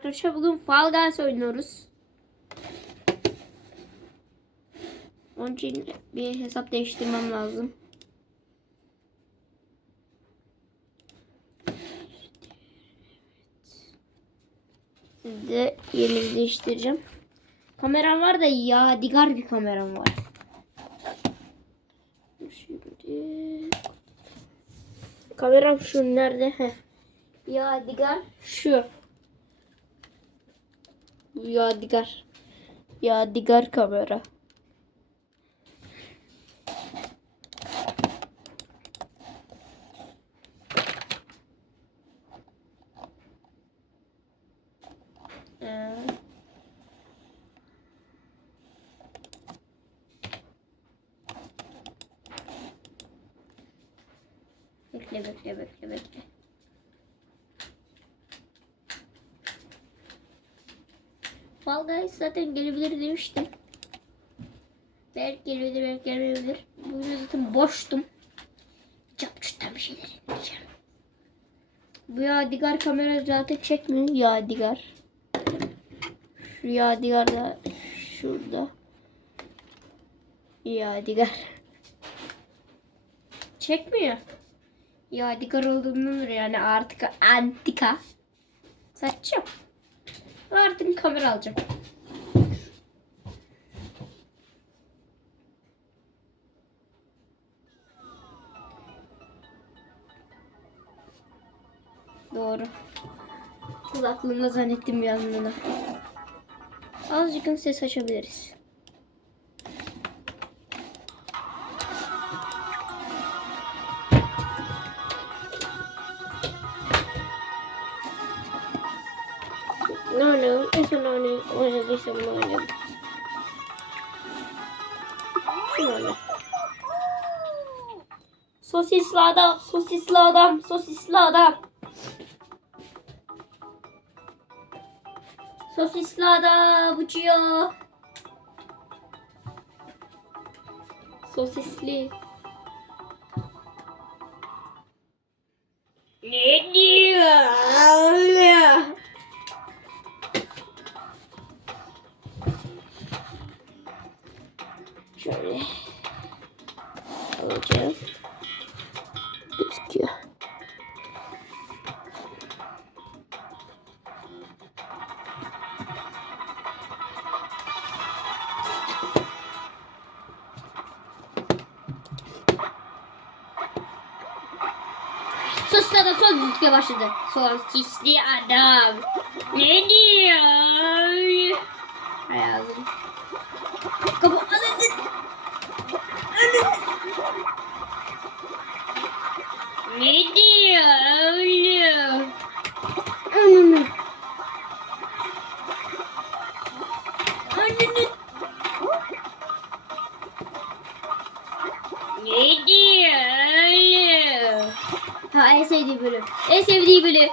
Arkadaşlar bugün Fall Guys oynuyoruz. Onun için bir hesap değiştirmem lazım. Sizde yerini değiştireceğim. Kameram var da yadigar bir kameram var. Şimdi kameram şu nerede? Heh. Yadigar şu. Yadigar. Yadigar kamera. Bekle bekle bekle bekle. Fall Guys zaten gelebilir demiştim. Belki gelebilir belki gelmeyebilir. Bugün zaten boştum. Capçuttan bir şeyler indireceğim. Bu Yadigar kamera zaten çekmiyor. Yadigar. Şu Yadigar da şurada. Yadigar. Çekmiyor. Yadigar olduğundan yani artık antika. Saçım. Artık kamera alacağım. Doğru. Kulaklığımda zannettim bir anda. Azıcık ses açabiliriz. Oynadıysam bunu oynadım. Şunu. Sosisli adam, sosisli adam, sosisli adam. Sosisli adam uçuyor. Sosisli. Ne diyor? Şöyle alacağım. Gözüküyor. Sus adam son düzlükle başladı. Son sisli adam. Ne diyor? Hay. Ne diyor? Ha en sevdiği bölüm. En sevdiği bölüm.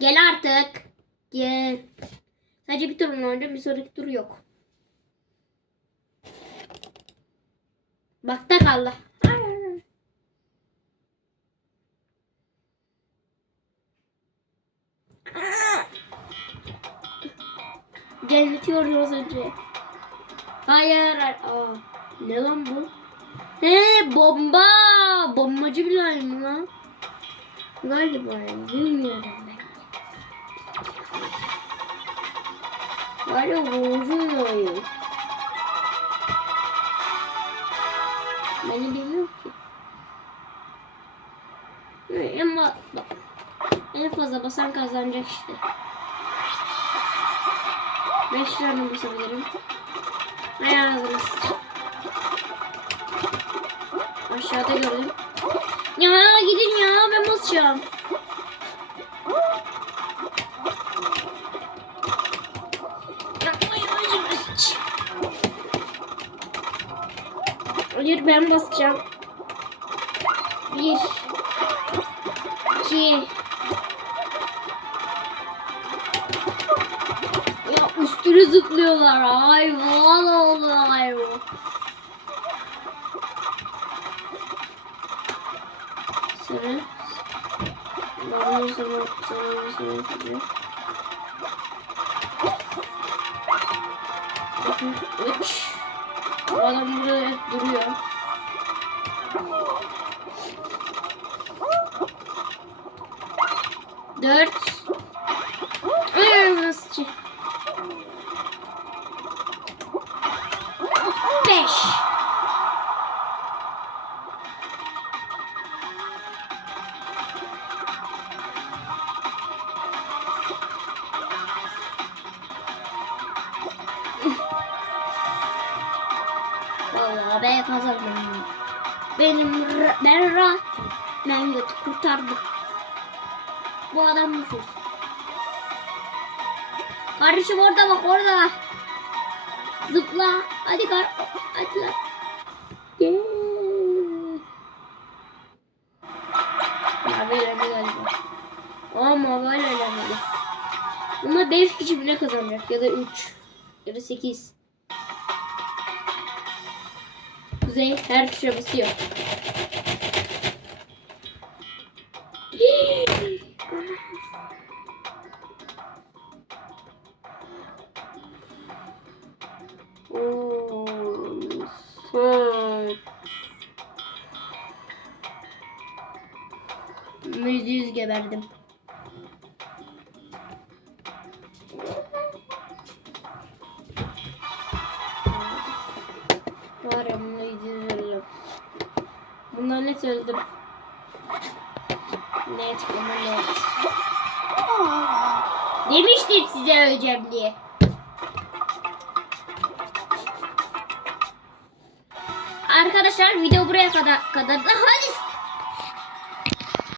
Gel artık. Gel. Sadece bir tur oynadım. Bir sonraki tur yok. Bak da kaldı. Cennetiyorum az önce. Hayır. Aa, ne lan bu? He bomba. Bombacı bir mi lan? Galiba bilmiyorum ben. Galiba uzun oyun. Ben de bilmiyorum ki. Bak, en fazla basan kazanacak işte. 5 tane basabilirim. Ayağınızı Aşağıda gördüm. Ya gidin ya ben basacağım. Hayır ben basacağım. Bir. iki. Ya üstüne zıplıyorlar. Ay valla ay. Sarı. Sana sana sana yapacağım. Bakın, Üç. Adam burada duruyor. Dört. Nasıl Beş. Ben kazandım. Benim ben rahat. Ben. Bu adam mutsuz. Kardeşim orada bak orada. Zıpla. Hadi kar. Hadi lan. Yeah. Mavi elendi galiba. Aa mavi elendi. Bunlar 5 kişi bile kazanacak. Ya da 3. Ya da 8. Kuzey her. Oo, fuck. Yüz yüz geberdim. Var ya bunu yüz yüz veririm. Net öldüm. Net bunu net. Demiştim size öleceğim diye. Arkadaşlar video buraya kadar kadar. Hadi